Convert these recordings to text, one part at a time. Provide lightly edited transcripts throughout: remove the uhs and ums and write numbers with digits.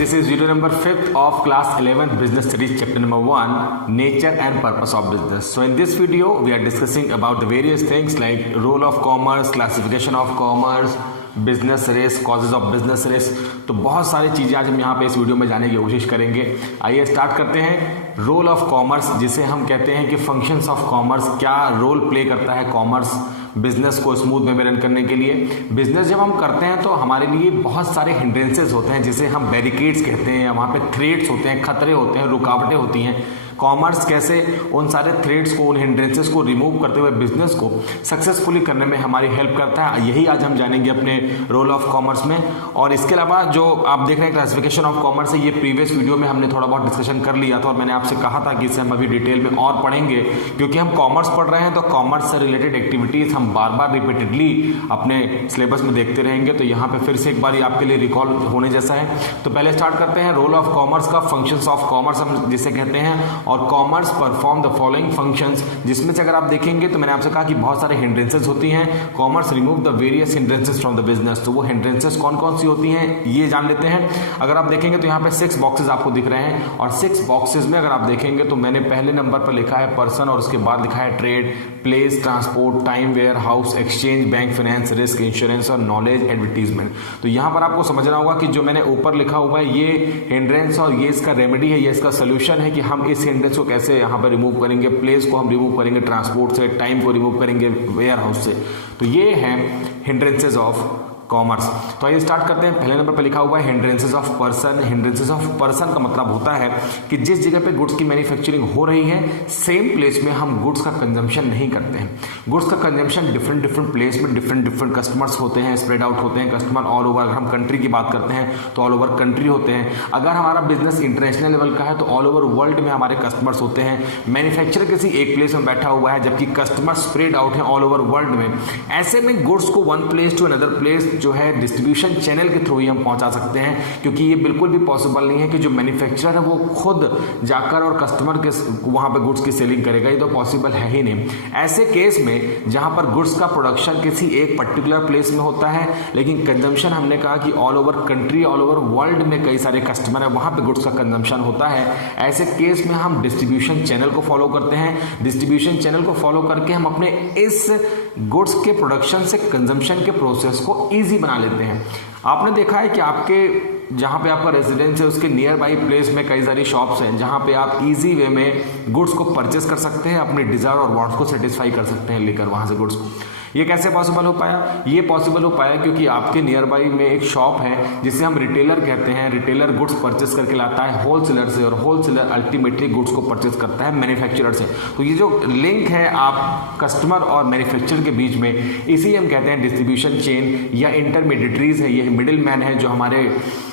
this is video number 5th of class 11th business studies chapter number 1 nature and purpose of business. So in this video we are discussing about the various things like role of commerce, classification of commerce, business risk, causes of business risk. तो बहुत सारी चीज़ें आज हम यहाँ पे इस video में जानने की कोशिश करेंगे। आइए स्टार्ट करते हैं। रोल ऑफ कॉमर्स, जिसे हम कहते हैं कि फंक्शंस ऑफ कॉमर्स, क्या रोल प्ले करता है कॉमर्स बिजनेस को स्मूथ वे में रन करने के लिए। बिजनेस जब हम करते हैं तो हमारे लिए बहुत सारे हिंड्रेंसेस होते हैं, जिसे हम बैरिकेड्स कहते हैं, वहाँ पे थ्रेड्स होते हैं, खतरे होते हैं, रुकावटें होती हैं। कॉमर्स कैसे उन सारे थ्रेड्स को, उन हिंड्रेंसेस को रिमूव करते हुए बिजनेस को सक्सेसफुली करने में हमारी हेल्प करता है, यही आज हम जानेंगे अपने रोल ऑफ कॉमर्स में। और इसके अलावा जो आप देख रहे हैं क्लासिफिकेशन ऑफ कॉमर्स है, ये प्रीवियस वीडियो में हमने थोड़ा बहुत डिस्कशन कर लिया था और मैंने आपसे कहा था कि इसे हम अभी डिटेल में और पढ़ेंगे, क्योंकि हम कॉमर्स पढ़ रहे हैं तो कॉमर्स से रिलेटेड एक्टिविटीज़ हम बार बार रिपीटेडली अपने सिलेबस में देखते रहेंगे। तो यहाँ पे फिर से एक बार आपके लिए रिकॉल होने जैसा है। तो पहले स्टार्ट करते हैं रोल ऑफ कॉमर्स का। फंक्शंस ऑफ कॉमर्स हम जिसे कहते हैं, और commerce perform the following functions, जिसमें से अगर आप देखेंगे तो मैंने आपसे कहा कि बहुत सारे हिंड्रेंसेस होती हैं। Commerce remove the various hindrances from the business. तो वो हिंड्रेंसेस कौन कौन सी होती हैं ये जान लेते हैं। अगर आप देखेंगे तो यहाँ पे 6 बॉक्सेस आपको दिख रहे हैं, और 6 बॉक्सेस में अगर आप देखेंगे तो मैंने पहले नंबर पर लिखा है पर्सन, और उसके बाद लिखा है trade, place, transport, time, warehouse, exchange, bank, finance, risk, insurance और नॉलेज, एडवर्टीजमेंट। तो यहाँ पर आपको समझना होगा कि जो मैंने ऊपर लिखा हुआ है ये हिंड्रेंस और ये इसका रेमेडी है, ये इसका सोल्यूशन है कि हम इस हिंड्रेंस को कैसे यहाँ पर रिमूव करेंगे। प्लेस को हम रिमूव करेंगे ट्रांसपोर्ट से, टाइम को रिमूव करेंगे वेयर हाउस से। तो ये हैं हिंड्रेंसेस ऑफ कॉमर्स। तो आइए स्टार्ट करते हैं। पहले नंबर पर लिखा हुआ है hindrances of person. Hindrances of person का मतलब होता है कि जिस जगह पे गुड्स की मैन्युफैक्चरिंग हो रही है, सेम प्लेस में हम गुड्स का कंजम्पशन नहीं करते हैं। गुड्स का कंजम्पशन डिफरेंट डिफरेंट प्लेस में डिफरेंट कस्टमर्स होते हैं, स्प्रेड आउट होते हैं कस्टमर ऑल ओवर। अगर हम कंट्री की बात करते हैं तो ऑल ओवर कंट्री होते हैं। अगर हमारा बिजनेस इंटरनेशनल लेवल का है तो ऑल ओवर वर्ल्ड में हमारे कस्टमर्स होते हैं। मैन्युफैक्चरर किसी एक प्लेस में बैठा हुआ है, जबकि कस्टमर स्प्रेड आउट है ऑल ओवर वर्ल्ड में। ऐसे में गुड्स को one place to another place जो है डिस्ट्रीब्यूशन चैनल के थ्रू ही हम पहुंचा सकते हैं, क्योंकि ये बिल्कुल भी पॉसिबल नहीं है कि जो मैन्युफैक्चरर है वो खुद जाकर और कस्टमर के वहां पे गुड्स की सेलिंग करेगा। ये तो पॉसिबल है ही नहीं। ऐसे केस में जहां पर गुड्स का प्रोडक्शन किसी एक पर्टिकुलर प्लेस में होता है, लेकिन कंजम्पशन हमने कहा कि all over country, all over world में कई सारे कस्टमर है, वहां पे गुड्स का कंजम्पशन होता है। ऐसे केस में हम डिस्ट्रीब्यूशन चैनल को फॉलो करते हैं। डिस्ट्रीब्यूशन चैनल को फॉलो करके हम अपने इस गुड्स के प्रोडक्शन से कंजम्पशन के प्रोसेस को ईजी बना लेते हैं। आपने देखा है कि आपके जहाँ पे आपका रेजिडेंस है उसके नियर बाई प्लेस में कई सारी शॉप्स हैं, जहाँ पे आप इजी वे में गुड्स को परचेस कर सकते हैं, अपने डिजायर और वांट्स को सेटिस्फाई कर सकते हैं लेकर वहाँ से गुड्स को। ये कैसे पॉसिबल हो पाया? ये पॉसिबल हो पाया क्योंकि आपके नियर बाई में एक शॉप है जिसे हम रिटेलर कहते हैं। रिटेलर गुड्स परचेस करके लाता है होलसेलर से, और होलसेलर अल्टीमेटली गुड्स को परचेस करता है मैन्युफैक्चरर से। तो ये जो लिंक है आप कस्टमर और मैन्युफैक्चरर के बीच में, इसी हम कहते हैं डिस्ट्रीब्यूशन चेन या इंटरमीडिएटरीज है। ये मिडिल मैन है जो हमारे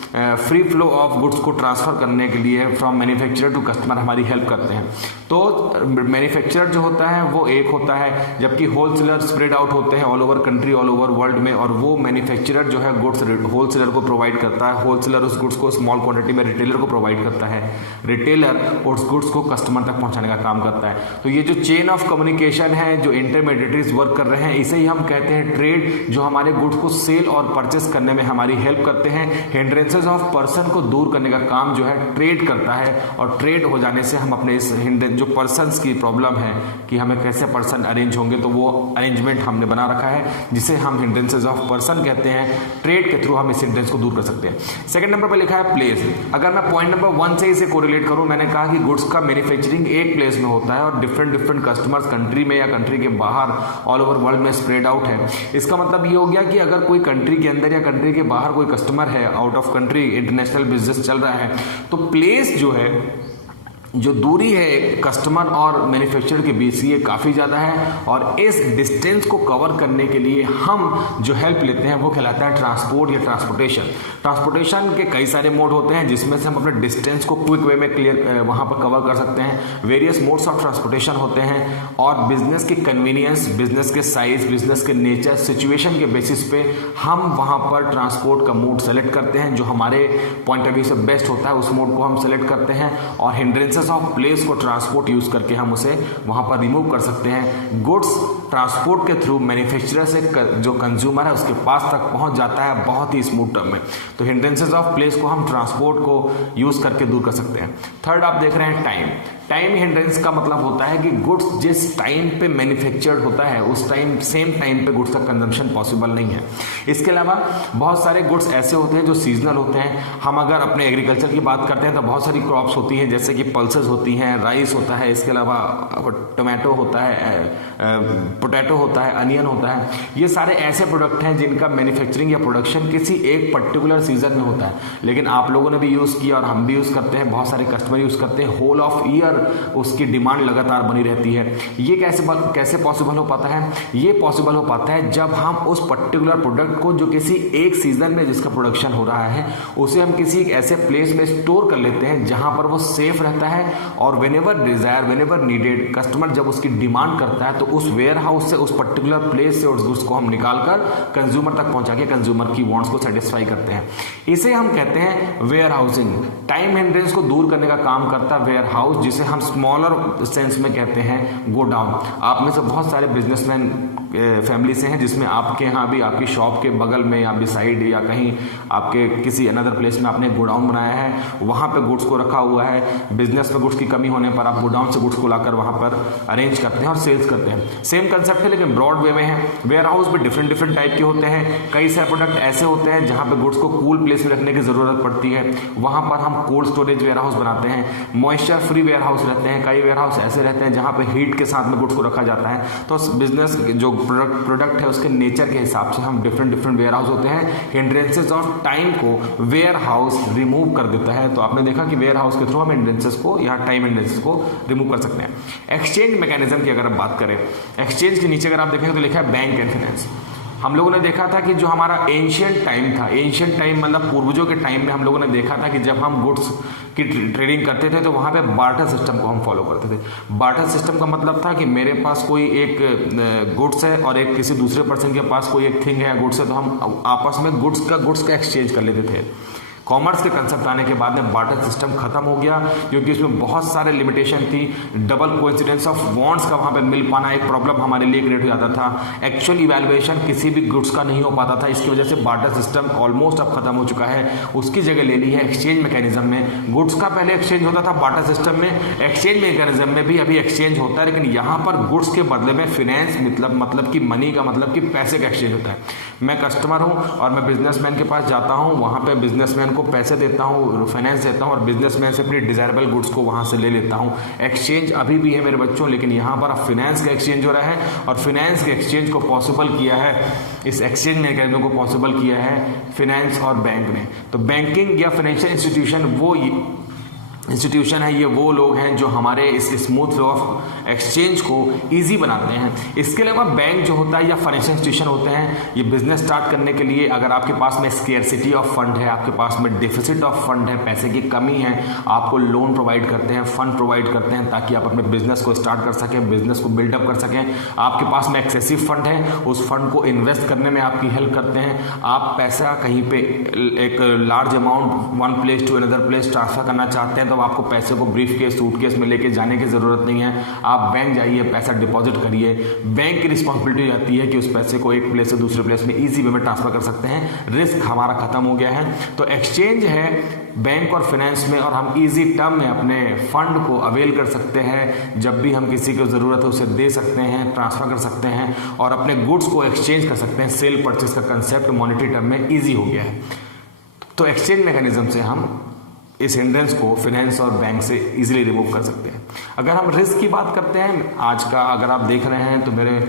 फ्री फ्लो ऑफ गुड्स को ट्रांसफर करने के लिए फ्रॉम मैन्युफैक्चरर टू कस्टमर हमारी हेल्प करते हैं। तो मैन्युफैक्चरर जो होता है वो एक होता है, जबकि होलसेलर स्प्रेड आउट होते हैं all over country, all over world में, और वो मैन्युफैक्चरर जो है गुड्स होलसेलर को प्रोवाइड करता है। होलसेलर उस गुड्स को स्मॉल क्वांटिटी में रिटेलर को प्रोवाइड करता है। रिटेलर उस गुड्स को कस्टमर तक पहुंचाने का काम करता है। तो ये जो चेन ऑफ कम्युनिकेशन है, जो इंटरमीडिएटरीज वर्क कर रहे हैं, इसे ही हम कहते हैं ट्रेड, जो हमारे गुड्स को सेल और परचेस करने में हमारी हेल्प करते हैं। हिंड्रेंसेस ऑफ पर्सन को दूर करने का काम जो है ट्रेड करता है, और ट्रेड हो जाने से हम अपने इस जो पर्सन्स की प्रॉब्लम है कि हमें कैसे पर्सन अरेंज होंगे, तो वो अरेंजमेंट हमने बना रखा है जिसे हम हिंड्रेंसेस ऑफ पर्सन कहते हैं। ट्रेड के थ्रू हम इस हिंड्रेंस को दूर कर सकते हैं। सेकंड नंबर पर लिखा है प्लेस। अगर मैं पॉइंट नंबर 1 से इसे कोरिलेट करूं, मैंने कहा कि गुड्स का मैन्युफैक्चरिंग एक प्लेस में होता है और डिफरेंट कस्टमर्स कंट्री में या कंट्री के बाहर ऑल ओवर वर्ल्ड में स्प्रेड आउट है। इसका मतलब ये हो गया कि अगर कोई कंट्री के अंदर या कंट्री के बाहर कोई कस्टमर है, out of country international business चल रहा है, तो प्लेस जो है, जो दूरी है कस्टमर और मैन्युफैक्चरर के बीच, ये काफ़ी ज़्यादा है, और इस डिस्टेंस को कवर करने के लिए हम जो हेल्प लेते हैं वो कहलाता है ट्रांसपोर्ट या ट्रांसपोर्टेशन। ट्रांसपोर्टेशन के कई सारे मोड होते हैं, जिसमें से हम अपने डिस्टेंस को क्विक वे में क्लियर वहाँ पर कवर कर सकते हैं। वेरियस मोड्स ऑफ ट्रांसपोर्टेशन होते हैं, और बिजनेस की कन्वीनियंस, बिजनेस के साइज, बिजनेस के नेचर, सिचुएशन के बेसिस पे हम वहाँ पर ट्रांसपोर्ट का मोड सेलेक्ट करते हैं, जो हमारे पॉइंट ऑफ व्यू से बेस्ट होता है उस मोड को हम सेलेक्ट करते हैं, और हिंड्रेंसेस ऑफ प्लेस को ट्रांसपोर्ट यूज करके हम उसे वहां पर रिमूव कर सकते हैं। गुड्स ट्रांसपोर्ट के थ्रू मैन्युफैक्चरर से जो कंज्यूमर है उसके पास तक पहुंच जाता है बहुत ही स्मूथ टर्म में। तो हिंड्रेंसेस ऑफ प्लेस को हम ट्रांसपोर्ट को यूज करके दूर कर सकते हैं। थर्ड आप देख रहे हैं टाइम। टाइम हिंड्रेंस का मतलब होता है कि गुड्स जिस टाइम पे मैन्युफैक्चर्ड होता है उस टाइम सेम टाइम पे गुड्स का कंजम्पशन पॉसिबल नहीं है। इसके अलावा बहुत सारे गुड्स ऐसे होते हैं जो सीजनल होते हैं। हम अगर अपने एग्रीकल्चर की बात करते हैं तो बहुत सारी क्रॉप्स होती हैं, जैसे कि पल्सेस होती हैं, राइस होता है, इसके अलावा टोमेटो होता है, पोटैटो होता है, अनियन होता है। ये सारे ऐसे प्रोडक्ट हैं जिनका मैन्युफैक्चरिंग या प्रोडक्शन किसी एक पर्टिकुलर सीजन में होता है, लेकिन आप लोगों ने भी यूज़ किया और हम भी यूज़ करते हैं, बहुत सारे कस्टमर यूज़ करते हैं, होल ऑफ ईयर उसकी डिमांड लगातार बनी रहती है। ये कैसे पॉसिबल हो पाता है? ये पॉसिबल हो पाता है जब हम उस पर्टिकुलर प्रोडक्ट को जो किसी एक सीजन में जिसका प्रोडक्शन हो रहा है उसे हम किसी एक ऐसे प्लेस में स्टोर कर लेते हैं जहां पर वो सेफ रहता है, और whenever desire whenever needed customer जब उसकी डिमांड करता है तो उस वेयर हाउस से, उस पर्टिकुलर प्लेस से उस गुड्स को हम निकाल कर कंज्यूमर तक पहुंचा के कंज्यूमर की वांट्स को सेटिस्फाई करते हैं। इसे हम कहते हैं वेयर हाउसिंग। टाइम हिंड्रेंस को दूर करने का काम करता है वेयर हाउस, जिसे हम स्मॉलर सेंस में कहते हैं गो डाउन। आप में से बहुत सारे बिजनेसमैन फैमिली से हैं जिसमें आपके यहाँ भी आपकी शॉप के बगल में या बिसाइड या कहीं आपके किसी अनदर प्लेस में आपने गोडाउन बनाया है, वहाँ पे गुड्स को रखा हुआ है। बिजनेस में गुड्स की कमी होने पर आप गोडाउन से गुड्स को लाकर वहाँ पर अरेंज करते हैं और सेल्स करते हैं। सेम कंसेप्ट है लेकिन ब्रॉड वे में है। वेयर हाउस भी डिफरेंट टाइप के होते हैं। कई सारे प्रोडक्ट ऐसे होते हैं जहाँ पे गुड्स को कूल प्लेस में रखने की जरूरत पड़ती है, वहाँ पर हम कोल्ड स्टोरेज वेयर हाउस बनाते हैं। मॉइस्चर फ्री वेयर हाउस रहते हैं। कई वेयर हाउस ऐसे रहते हैं जहाँ पे हीट के साथ में गुड्स को रखा जाता है। तो बिजनेस जो प्रोडक्ट है उसके नेचर के हिसाब से हम डिफरेंट वेयर हाउस होते हैं। हिंड्रेंसेस ऑफ टाइम को वेयर हाउस रिमूव कर देता है। तो आपने देखा कि वेयर हाउस के थ्रू हम हिंड्रेंसेस को या टाइम हिंड्रेंसेस को रिमूव कर सकते हैं। एक्सचेंज मैकेनिज्म की अगर आप बात करें, एक्सचेंज के नीचे अगर आप देखेंगे तो लिखा है बैंक एंड फाइनेंस। हम लोगों ने देखा था कि जो हमारा एंशियंट टाइम था, एंशियंट टाइम मतलब पूर्वजों के टाइम में हम लोगों ने देखा था कि जब हम गुड्स की ट्रेडिंग करते थे तो वहाँ पे बार्टर सिस्टम को हम फॉलो करते थे। बार्टर सिस्टम का मतलब था कि मेरे पास कोई एक गुड्स है और एक किसी दूसरे पर्सन के पास कोई एक थिंग है, गुड्स है, तो हम आपस में गुड्स का एक्सचेंज कर लेते थे। कॉमर्स के कंसेप्ट आने के बाद में बार्टर सिस्टम खत्म हो गया क्योंकि उसमें बहुत सारे लिमिटेशन थी। डबल कोइंसिडेंस ऑफ वांट्स का वहाँ पे मिल पाना एक प्रॉब्लम हमारे लिए क्रिएट हो जाता था। एक्चुअल इवैल्यूएशन किसी भी गुड्स का नहीं हो पाता था। इसकी वजह से बार्टर सिस्टम ऑलमोस्ट अब खत्म हो चुका है। उसकी जगह ले ली है एक्सचेंज मैकेनिज्म में। गुड्स का पहले एक्सचेंज होता था बार्टर सिस्टम में, एक्सचेंज मैकेनिज्म में भी अभी एक्सचेंज होता है, लेकिन यहाँ पर गुड्स के बदले में फिनेंस मतलब कि मनी का मतलब कि पैसे का एक्सचेंज होता है। मैं कस्टमर हूँ और मैं बिजनेसमैन के पास जाता हूँ, वहाँ पे बिजनेसमैन को पैसे देता हूँ, फाइनेंस देता हूँ और बिजनेसमैन से अपनी डिजायरेबल गुड्स को वहाँ से ले लेता हूँ। एक्सचेंज अभी भी है मेरे बच्चों, लेकिन यहाँ पर अब फाइनेंस का एक्सचेंज हो रहा है और फाइनेंस के एक्सचेंज को पॉसिबल किया है, इस एक्सचेंज मैकेनिज्म को पॉसिबल किया है फाइनेंस और बैंक ने। तो बैंकिंग या फाइनेंशियल इंस्टीट्यूशन है, ये वो लोग हैं जो हमारे इस स्मूथ फ्लो ऑफ एक्सचेंज को इजी बनाते हैं। इसके अलावा बैंक जो होता है या फाइनेंशियल इंस्टीट्यूशन होते हैं, ये बिजनेस स्टार्ट करने के लिए अगर आपके पास में स्केर्सिटी ऑफ फंड है, आपके पास में डेफिसिट ऑफ फंड है, पैसे की कमी है, आपको लोन प्रोवाइड करते हैं, फंड प्रोवाइड करते हैं ताकि आप अपने बिजनेस को स्टार्ट कर सकें, बिजनेस को बिल्डअप कर सकें। आपके पास में एक्सेसिव फंड है, उस फंड को इन्वेस्ट करने में आपकी हेल्प करते हैं। आप पैसा कहीं पे एक large amount one place to another place transfer करना चाहते हैं तो आपको पैसे को ब्रीफ केस सूटकेस में लेके जाने की जरूरत नहीं है। आप बैंक जाइए, पैसा डिपॉजिट करिए। बैंक की रिस्पॉन्सिबिलिटी आती है कि उस पैसे को एक प्लेस से दूसरे प्लेस में इजी वे में ट्रांसफर कर सकते हैं। रिस्क हमारा खत्म हो गया है। तो एक्सचेंज है बैंक और फाइनेंस में, और हम इजी टर्म में अपने फंड को अवेल कर सकते हैं। जब भी हम किसी को ज़रूरत है उसे दे सकते हैं, ट्रांसफर कर सकते हैं और अपने गुड्स को एक्सचेंज कर सकते हैं। सेल परचेज का कंसेप्ट मॉनेटरी टर्म में ईजी हो गया है। तो एक्सचेंज मैकेनिज्म से हम इस हिंड्रेंस को फाइनेंस और बैंक से इजीली रिमूव कर सकते हैं। अगर हम रिस्क की बात करते हैं, आज का अगर आप देख रहे हैं तो मेरे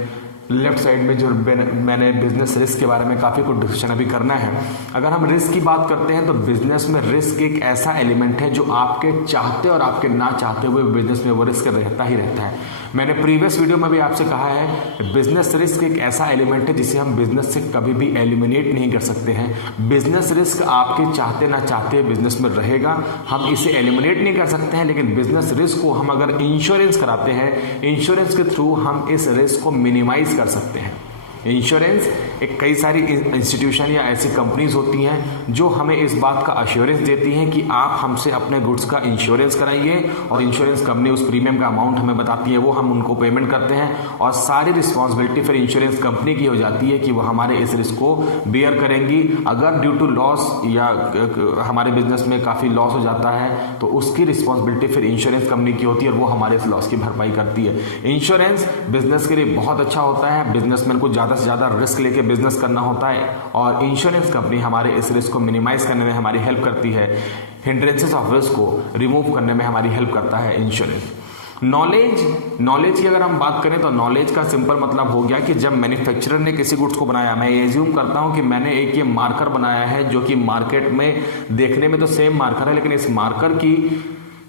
लेफ्ट साइड में जो मैंने बिजनेस रिस्क के बारे में काफ़ी कुछ डिस्कशन अभी करना है। अगर हम रिस्क की बात करते हैं तो बिजनेस में रिस्क एक ऐसा एलिमेंट है जो आपके चाहते और आपके ना चाहते हुए बिजनेस में वो रिस्क रहता ही रहता है। मैंने प्रीवियस वीडियो में भी आपसे कहा है बिजनेस रिस्क एक ऐसा एलिमेंट है जिसे हम बिजनेस से कभी भी एलिमिनेट नहीं कर सकते हैं। बिजनेस रिस्क आपके चाहते ना चाहते बिजनेस में रहेगा, हम इसे एलिमिनेट नहीं कर सकते हैं, लेकिन बिजनेस रिस्क को हम अगर इंश्योरेंस कराते हैं, इंश्योरेंस के थ्रू हम इस रिस्क को मिनिमाइज कर सकते हैं। इंश्योरेंस एक कई सारी इंस्टीट्यूशन या ऐसी कंपनीज होती हैं जो हमें इस बात का अश्योरेंस देती हैं कि आप हमसे अपने गुड्स का इंश्योरेंस कराइए, और इंश्योरेंस कंपनी उस प्रीमियम का अमाउंट हमें बताती है, वो हम उनको पेमेंट करते हैं और सारी रिस्पॉन्सिबिलिटी फिर इंश्योरेंस कंपनी की हो जाती है कि वो हमारे इस रिस्क को बेयर करेंगी। अगर ड्यू टू लॉस या हमारे बिजनेस में काफ़ी लॉस हो जाता है तो उसकी रिस्पॉन्सिबिलिटी फिर इंश्योरेंस कंपनी की होती है और वो हमारे इस लॉस की भरपाई करती है। इंश्योरेंस बिजनेस के लिए बहुत अच्छा होता है, बिजनेसमैन को ज़्यादा से ज़्यादा रिस्क लेके बिजनेस करना होता है और इंश्योरेंस कंपनी हमारे इस रिस्क को मिनिमाइज करने में हमारी हेल्प करती है, हिंड्रेंसेस ऑफ रिस्क को रिमूव करने में हमारी हेल्प करता है इंश्योरेंस। नॉलेज की अगर हम बात करें तो नॉलेज का सिंपल मतलब हो गया कि जब मैन्युफैक्चरर ने किसी गुड्स को बनाया, मैं एज्यूम करता हूं कि मैंने एक ये मार्कर बनाया है जो कि मार्केट में देखने में तो सेम मार्कर है, लेकिन इस मार्कर की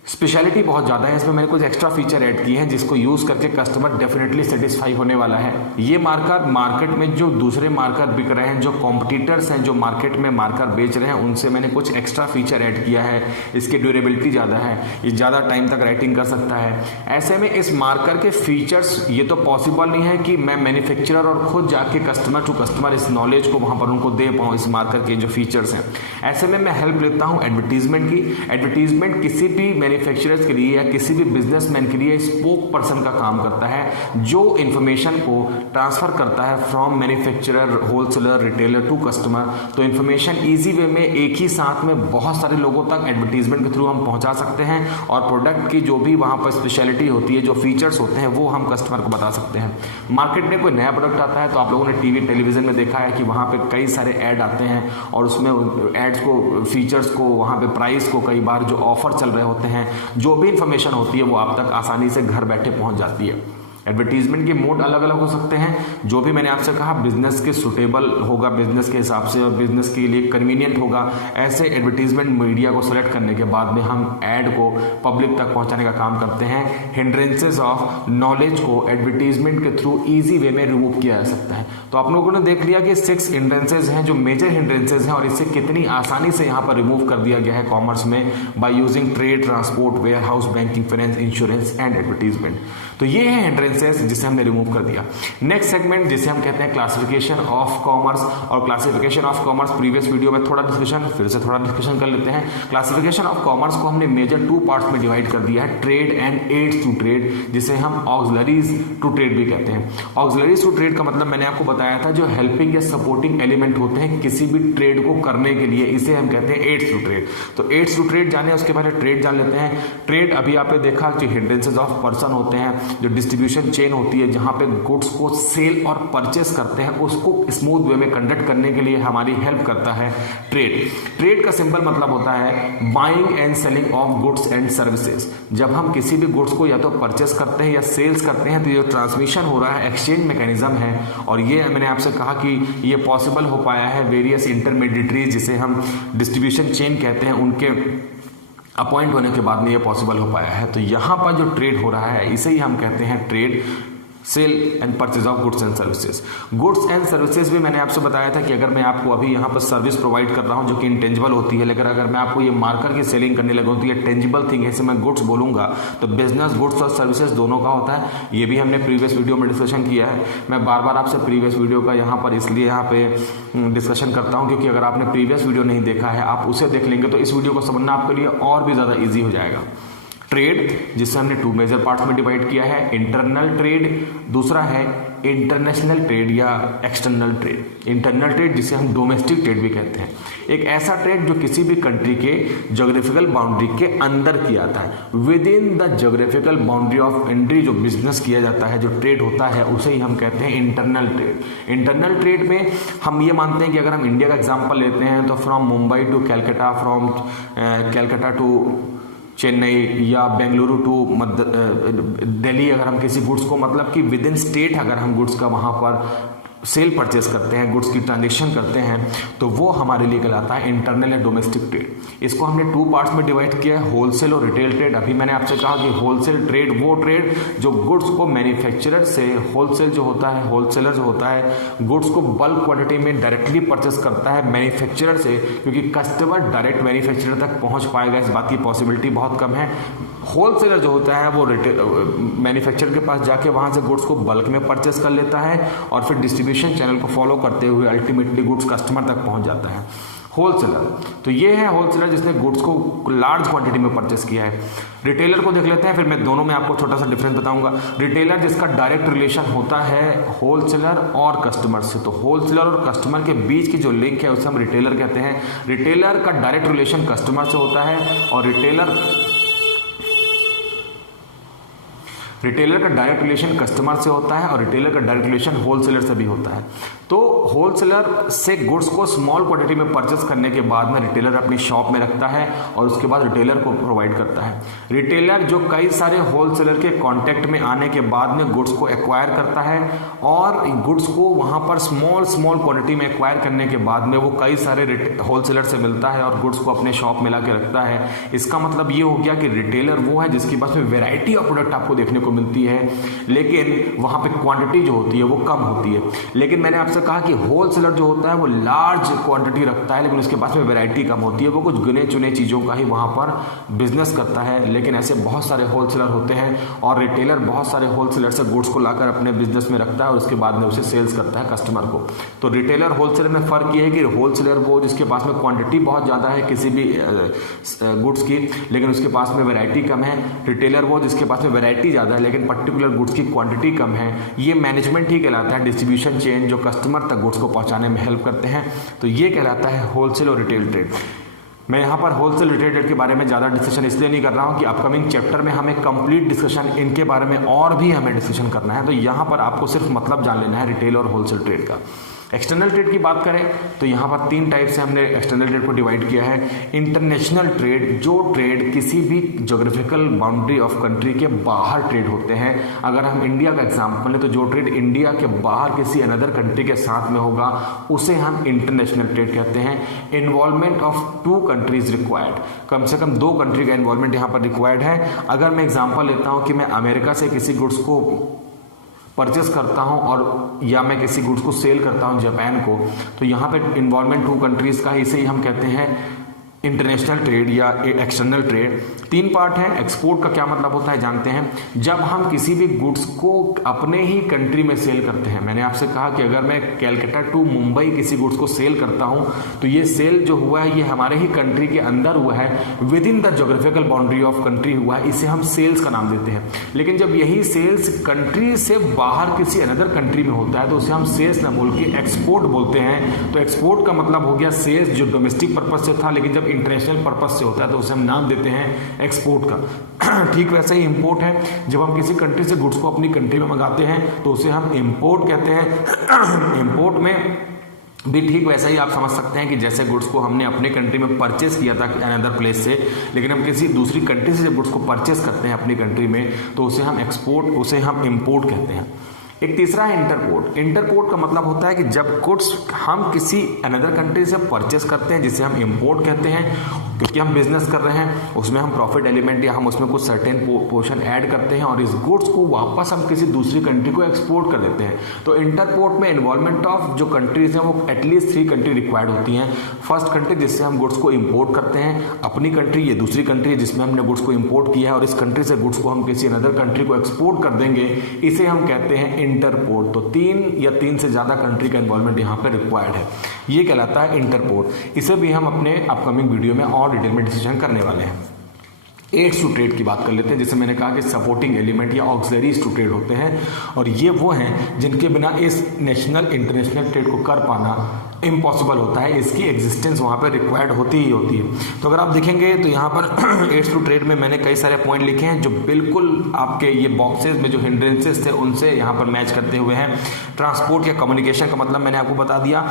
स्पेशलिटी बहुत ज़्यादा है, इसमें मैंने कुछ एक्स्ट्रा फीचर ऐड किए हैं जिसको यूज़ करके कस्टमर डेफिनेटली सेटिस्फाई होने वाला है। ये मार्कर मार्केट में जो दूसरे मार्कर बिक रहे हैं, जो कॉम्पिटिटर्स हैं जो मार्केट में मार्कर बेच रहे हैं, उनसे मैंने कुछ एक्स्ट्रा फीचर ऐड किया है। इसकी ड्यूरेबिलिटी ज़्यादा है, ये ज़्यादा टाइम तक राइटिंग कर सकता है। ऐसे में इस मार्कर के फीचर्स, ये तो पॉसिबल नहीं है कि मैं मैन्युफैक्चरर और खुद जाके कस्टमर टू कस्टमर इस नॉलेज को वहाँ पर उनको दे पाऊँ, इस मार्कर के जो फीचर्स हैं। ऐसे में मैं हेल्प लेता हूँ एडवर्टीजमेंट की। एडवर्टीजमेंट किसी भी मैन्युफैक्चरर्स के लिए या किसी भी बिजनेसमैन के लिए स्पोक पर्सन का काम करता है, जो इंफॉर्मेशन को ट्रांसफर करता है from manufacturer, wholesaler, retailer to customer. तो इंफॉर्मेशन इजी वे में एक ही साथ में बहुत सारे लोगों तक एडवर्टीजमेंट के थ्रू हम पहुंचा सकते हैं और प्रोडक्ट की जो भी वहां पर स्पेशलिटी होती है, जो फीचर्स होते हैं, वो हम कस्टमर को बता सकते हैं। मार्केट में कोई नया प्रोडक्ट आता है तो आप लोगों ने टीवी टेलीविजन में देखा है कि वहां पे कई सारे ऐड आते हैं और उसमें एड्स को, फीचर्स को, वहां पे प्राइस को, कई बार जो ऑफर चल रहे होते हैं, जो भी इंफॉर्मेशन होती है वो आप तक आसानी से घर बैठे पहुंच जाती है। एडवर्टीजमेंट के मोड अलग अलग हो सकते हैं, जो भी मैंने आपसे कहा बिजनेस के सुटेबल होगा, बिजनेस के हिसाब से और बिजनेस के लिए कन्वीनियंट होगा, ऐसे एडवर्टीजमेंट मीडिया को सेलेक्ट करने के बाद में हम ऐड को पब्लिक तक पहुंचाने का काम करते हैं। हिंड्रेंसेस ऑफ नॉलेज को एडवर्टीजमेंट के थ्रू इजी वे में रिमूव किया जा सकता है। तो आप लोगों ने देख लिया कि 6 हिंड्रेंसेस हैं जो मेजर हिंड्रेंसेस हैं और इसे कितनी आसानी से यहाँ पर रिमूव कर दिया गया है कॉमर्स में by using trade, transport, warehouse, banking, finance, insurance and advertisement. तो ये है हिंड्रेंसेस जिसे हमने रिमूव कर दिया। नेक्स्ट सेगमेंट जिसे हम कहते हैं क्लासिफिकेशन ऑफ कॉमर्स, और classification of commerce previous video में थोड़ा डिस्कशन, फिर से थोड़ा डिस्कशन कर लेते हैं। क्लासिफिकेशन ऑफ कॉमर्स को हमने मेजर 2 पार्ट्स में डिवाइड कर दिया है, trade and aids to trade, जिसे हम ऑक्सिलरीज टू ट्रेड भी कहते हैं। ऑक्सिलरीज टू ट्रेड का मतलब मैंने आपको बताया था, जो हेल्पिंग या सपोर्टिंग एलिमेंट होते हैं किसी भी ट्रेड को करने के लिए, इसे हम कहते हैं एड्स टू ट्रेड। तो एड्स टू ट्रेड जाने उसके पहले ट्रेड जान लेते हैं। ट्रेड अभी आपने देखा कि हिंड्रेंसेस ऑफ पर्सन होते हैं, जो डिस्ट्रीब्यूशन चेन होती है जहां पे गुड्स को सेल और परचेस करते हैं, उसको स्मूथ वे में कंडक्ट करने के लिए हमारी हेल्प करता है ट्रेड। ट्रेड का सिंपल मतलब होता है buying and selling of goods and services. जब हम किसी भी गुड्स को या तो परचेस करते हैं या सेल्स करते हैं तो ये ट्रांसमिशन हो रहा है, एक्सचेंज मैकेनिज्म है, और ये मैंने आपसे कहा कि ये पॉसिबल हो पाया है वेरियस इंटरमीडिएटरीज, जिसे हम डिस्ट्रीब्यूशन चेन कहते हैं, उनके अपॉइंट होने के बाद में ये पॉसिबल हो पाया है। तो यहाँ पर जो ट्रेड हो रहा है इसे ही हम कहते हैं trade, sale and purchase of goods and services. Goods and services भी मैंने आपसे बताया था कि अगर मैं आपको अभी यहाँ पर सर्विस प्रोवाइड कर रहा हूँ जो कि इंटेंजिबल होती है, लेकिन अगर मैं आपको ये मार्कर की सेलिंग करने लगूँ तो ये टेंजिबल थिंग है, इसे मैं गुड्स बोलूँगा। तो बिजनेस गुड्स और सर्विसेज दोनों का होता है, ये भी हमने प्रीवियस वीडियो में डिस्कशन किया है। मैं बार बार आपसे प्रीवियस वीडियो का यहाँ पर इसलिए यहाँ पे डिस्कशन करता हूँ क्योंकि अगर आपने प्रीवियस वीडियो नहीं देखा है, आप उसे देख लेंगे तो इस वीडियो को समझना आपके लिए और भी ज़्यादा ईजी हो जाएगा। ट्रेड जिसे हमने 2 मेजर पार्ट्स में डिवाइड किया है, इंटरनल ट्रेड, दूसरा है इंटरनेशनल ट्रेड या एक्सटर्नल ट्रेड। इंटरनल ट्रेड जिसे हम डोमेस्टिक ट्रेड भी कहते हैं, एक ऐसा ट्रेड जो किसी भी कंट्री के ज्योग्राफिकल बाउंड्री के अंदर किया जाता है। With in the geographical boundary of country जो बिजनेस किया जाता है, जो ट्रेड होता है, उसे ही हम कहते हैं इंटरनल ट्रेड। इंटरनल ट्रेड में हम ये मानते हैं कि अगर हम इंडिया का एग्जाम्पल लेते हैं तो from Mumbai to Calcutta, from Calcutta to Chennai या बेंगलुरु टू दिल्ली, अगर हम किसी गुड्स को, मतलब कि विद इन स्टेट अगर हम गुड्स का वहाँ पर सेल परचेस करते हैं, गुड्स की ट्रांजेक्शन करते हैं, तो वो हमारे लिए कहलाता है इंटरनल या डोमेस्टिक ट्रेड। इसको हमने 2 पार्ट्स में डिवाइड किया है, होलसेल और रिटेल ट्रेड। अभी मैंने आपसे कहा कि होलसेल ट्रेड वो ट्रेड जो गुड्स को मैन्युफैक्चरर से, होलसेल जो होता है, होलसेलर जो होता है, गुड्स को बल्क क्वांटिटी में डायरेक्टली परचेस करता है मैन्युफैक्चरर से, क्योंकि कस्टमर डायरेक्ट मैन्युफैक्चरर तक पहुंच पाएगा इस बात की पॉसिबिलिटी बहुत कम है। होलसेलर जो होता है वो मैन्युफैक्चरर के पास जाके वहां से गुड्स को बल्क में परचेस कर लेता है और फिर डिस्ट्रीब्यूशन डिस्ट्रीब्यूशन चैनल को फॉलो करते हुए अल्टीमेटली गुड्स कस्टमर तक पहुंच जाता है। होलसेलर, तो ये है होलसेलर जिसने गुड्स को लार्ज क्वांटिटी में परचेस किया है। रिटेलर को देख लेते हैं, फिर मैं दोनों में आपको छोटा सा डिफरेंस बताऊंगा। रिटेलर जिसका डायरेक्ट रिलेशन होता है होलसेलर और कस्टमर से, तो होलसेलर और कस्टमर के बीच की जो लिंक है उसे हम रिटेलर कहते हैं। रिटेलर का डायरेक्ट रिलेशन कस्टमर से होता है और रिटेलर का डायरेक्ट रिलेशन कस्टमर से होता है और रिटेलर का डायरेक्ट रिलेशन होलसेलर से भी होता है। तो होलसेलर से गुड्स को स्मॉल क्वांटिटी में परचेस करने के बाद में रिटेलर अपनी शॉप में रखता है और उसके बाद रिटेलर को प्रोवाइड करता है। रिटेलर जो कई सारे होलसेलर के कांटेक्ट में आने के बाद में गुड्स को एक्वायर करता है और गुड्स को वहां पर स्मॉल क्वांटिटी में एक्वायर करने के बाद में वो कई सारे होलसेलर से मिलता है और गुड्स को अपने शॉप में ला के रखता है। इसका मतलब ये हो गया कि रिटेलर वो है जिसके पास में वेराइटी ऑफ प्रोडक्ट आपको देखने को मिलती है, लेकिन वहां पे क्वांटिटी जो होती है वो कम होती है। लेकिन मैंने आपसे कहा कि होलसेलर जो होता है वो लार्ज क्वांटिटी रखता है, लेकिन उसके पास में वैरायटी कम होती है। वो कुछ गिने चुने चीज़ों का ही वहाँ पर बिजनेस करता है, लेकिन ऐसे बहुत सारे होलसेलर होते हैं और रिटेलर बहुत सारे होलसेलर से गुड्स को लाकर अपने बिजनेस में रखता है और उसके बाद में उसे सेल्स करता है कस्टमर को। तो रिटेलर होलसेलर में फ़र्क ये है कि होलसेलर वो जिसके पास में क्वान्टिटी बहुत ज़्यादा है किसी भी गुड्स की, लेकिन उसके पास में वैरायटी कम है। रिटेलर वो जिसके पास में वैरायटी ज़्यादा है लेकिन पर्टिकुलर गुड्स की क्वांटिटी कम है। ये मैनेजमेंट ही कहलाता है डिस्ट्रीब्यूशन चेन, जो कस्टमर तक गुड्स को पहुंचाने में हेल्प करते हैं। तो ये कहलाता है होलसेल और रिटेल ट्रेड। मैं यहाँ पर होलसेल रिटेल ट्रेड के बारे में ज़्यादा डिस्कशन इसलिए नहीं कर रहा हूँ कि अपकमिंग चैप्टर में हमें कंप्लीट डिस्कशन इनके बारे में और भी हमें डिस्कशन करना है। तो यहाँ पर आपको सिर्फ मतलब जान लेना है रिटेल और होलसेल ट्रेड का। एक्सटर्नल ट्रेड की बात करें तो यहाँ पर 3 टाइप से हमने एक्सटर्नल ट्रेड को डिवाइड किया है। इंटरनेशनल ट्रेड, जो ट्रेड किसी भी ज्योग्राफिकल बाउंड्री ऑफ कंट्री के बाहर ट्रेड होते हैं। अगर हम इंडिया का एग्जांपल लें तो जो ट्रेड इंडिया के बाहर किसी अनदर कंट्री के साथ में होगा उसे हम इंटरनेशनल ट्रेड कहते हैं। इन्वॉल्वमेंट ऑफ 2 कंट्रीज रिक्वायर्ड, कम से कम 2 कंट्री का इन्वॉल्वमेंट यहाँ पर रिक्वायर्ड है। अगर मैं एग्जाम्पल लेता हूँ कि मैं अमेरिका से किसी गुड्स को परचेस करता हूं और या मैं किसी गुड्स को सेल करता हूं जापान को, तो यहाँ पे इन्वॉल्वमेंट 2 कंट्रीज का, इसे ही हम कहते हैं इंटरनेशनल ट्रेड या एक्सटर्नल ट्रेड। 3 पार्ट है। एक्सपोर्ट का क्या मतलब होता है जानते हैं, जब हम किसी भी गुड्स को अपने ही कंट्री में सेल करते हैं। मैंने आपसे कहा कि अगर मैं कैलकाटा टू मुंबई किसी गुड्स को सेल करता हूं तो ये सेल जो हुआ है ये हमारे ही कंट्री के अंदर हुआ है, with in the geographical boundary of country हुआ है, इसे हम सेल्स का नाम देते हैं। लेकिन जब यही सेल्स कंट्री से बाहर किसी अनदर कंट्री में होता है तो उसे हम सेल्स ना बोल के एक्सपोर्ट बोलते हैं। तो एक्सपोर्ट का मतलब हो गया सेल्स जो डोमेस्टिक पर्पज से था, लेकिन जब इंटरनेशनल पर्पज से होता है तो उसे हम नाम देते हैं एक्सपोर्ट का। ठीक वैसे ही इंपोर्ट है, जब हम किसी कंट्री से गुड्स को अपनी कंट्री में मंगाते हैं तो उसे हम इंपोर्ट कहते हैं। इंपोर्ट में भी ठीक वैसा ही आप समझ सकते हैं कि जैसे गुड्स को हमने अपने कंट्री में परचेस किया था अनदर प्लेस से, लेकिन हम किसी दूसरी कंट्री से जब गुड्स को परचेस करते हैं अपनी कंट्री में तो उसे हम एक्सपोर्ट, उसे हम इंपोर्ट कहते हैं। एक तीसरा है इंटरपोर्ट। इंटरपोर्ट का मतलब होता है कि जब गुड्स हम किसी अनदर कंट्री से परचेस करते हैं, जिसे हम इंपोर्ट कहते हैं, क्योंकि हम बिजनेस कर रहे हैं, उसमें हम प्रॉफिट एलिमेंट या हम उसमें कुछ सर्टेन पोर्शन ऐड करते हैं और इस गुड्स को वापस हम किसी दूसरी कंट्री को एक्सपोर्ट कर देते हैं। तो इंटरपोर्ट में इन्वॉल्वमेंट ऑफ जो कंट्रीज हैं वो एटलीस्ट 3 कंट्री रिक्वायर्ड होती हैं। फर्स्ट कंट्री जिससे हम गुड्स को इंपोर्ट करते हैं, अपनी कंट्री, ये दूसरी कंट्री जिसमें हमने गुड्स को इंपोर्ट किया है और इस कंट्री से गुड्स को हम किसी अनदर कंट्री को एक्सपोर्ट कर देंगे, इसे हम कहते हैं इंटरपोर्ट। तो 3 या 3 से ज्यादा कंट्री का इन्वॉल्वमेंट यहाँ पे रिक्वायर्ड है, ये कहलाता है इंटरपोर्ट। इसे भी हम अपने अपकमिंग वीडियो में और डिटेल में डिस्कशन करने वाले हैं। एड्स टू ट्रेड की बात कर लेते हैं, जिसे मैंने कहा कि सपोर्टिंग एलिमेंट या ऑक्सिलरीज टू ट्रेड होते हैं और ये वो हैं जिनके बिना इस नेशनल इंटरनेशनल ट्रेड को कर पाना इम्पॉसिबल होता है, इसकी एग्जिस्टेंस वहाँ पे रिक्वायर्ड होती ही होती है। तो अगर आप देखेंगे तो यहाँ पर एड्स टू ट्रेड में मैंने कई सारे पॉइंट लिखे हैं जो बिल्कुल आपके ये बॉक्सेस में जो हिंड्रेंसेस थे उनसे यहाँ पर मैच करते हुए हैं। ट्रांसपोर्ट या कम्युनिकेशन का मतलब मैंने आपको बता दिया।